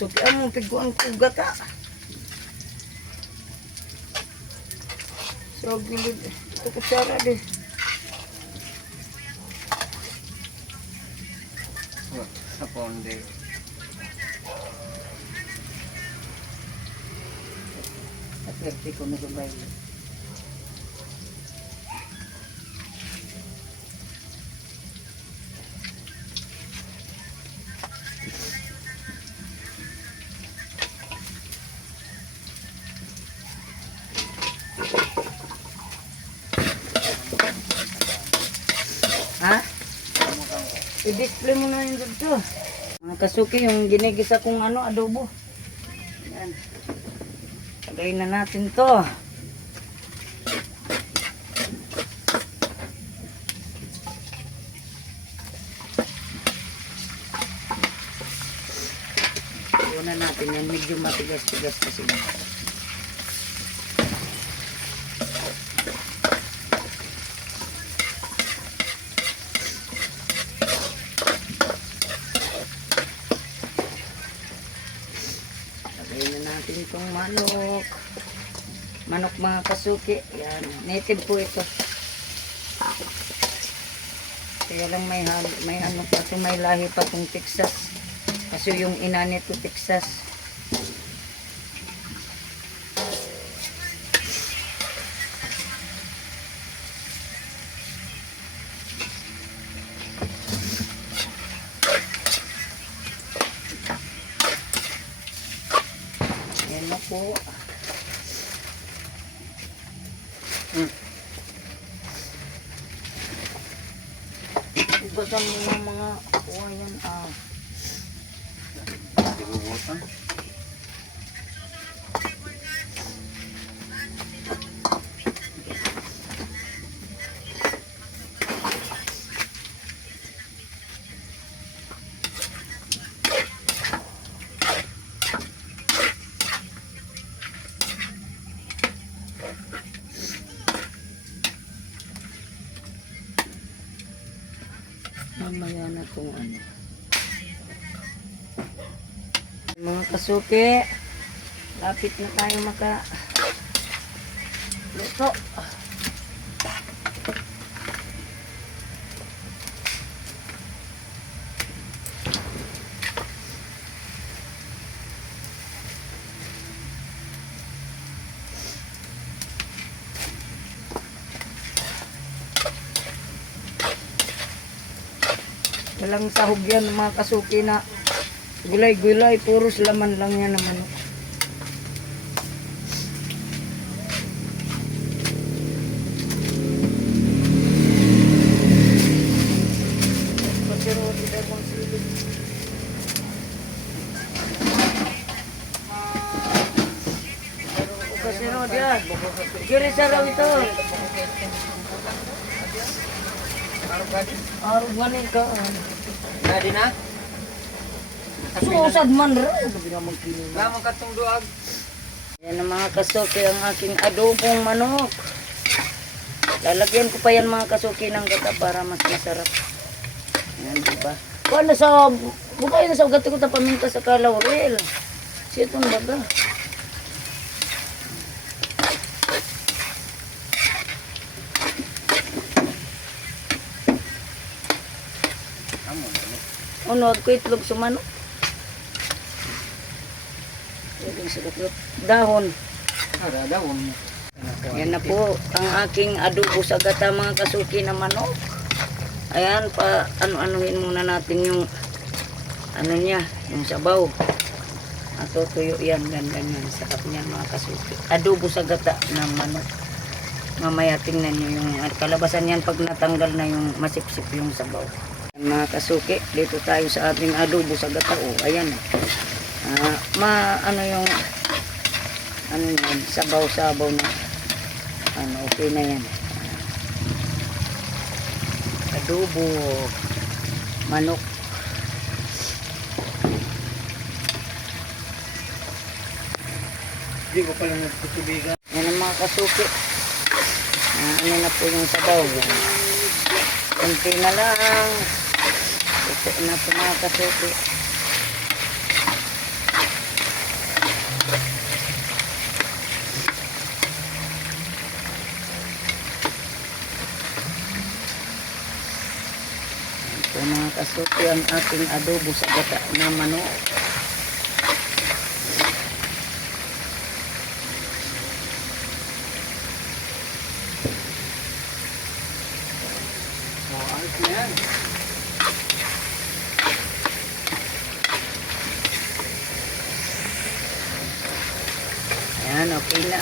kasuki. Among piguan ko gata. So, gilid. Ito kutsara di. Sa ponde. At ko na gabay. Ha? I-display mo na yung dito. Mga kasuki, yung ginigisa kong adobo. Yan. Tagay na natin to. Iwan na natin yan. Medyo matigas-tigas kasi. Itong manok. Manok mga kasuki. Yan. Native po ito. Kaya lang may ano pa ito. May lahi pa itong Texas. Kasi yung ina nito Texas. Po. Ugasan mo ng mga kuwayan. Dibubutan. Mamaya na itong mga kasuki, lapit na tayo luto. Walang sahog yan mga kasuki na gulay-gulay, puros laman lang yan naman. Kasiro diyan. Kiri saraw ito. Arugani ka. Nadi na? Susad man rin. Lamang katong duag. Yan ang mga kasuki ang aking adobong manok. Lalagyan ko pa yan mga kasuki ng gata para mas masarap. Yan diba? Kuha na sa, bukay na sa ugat ko ta paminta sa kalaurel. Siya itong baga. Unod ko itlog sa manok. Dahon. Dahon. Yan na po ang aking adobo sa gata mga kasuki na manok. Ayan pa ano-anuhin muna natin yung niya, yung sabaw. At tutuyo yan, ganyan. Sarap niyan mga kasuki. Adobo sa gata ng manok. Mamaya tingnan nyo yung kalabasan yan pag natanggal na yung masipsip yung sabaw. Mga kasuki, dito tayo sa ating adobo sa gata. Ayan. Yung yan, sabaw-sabaw na okay na yan. Adobo manok. Hindi ko pala nagtutubigan. Yan ang mga kasuki. Ano na po yung sabaw. Kunti na lang. Ito na po mga kasuki. So mga kasuki, ang aking adobo sa gata na manok. Oh, ayos na yan. Ayan, okay na.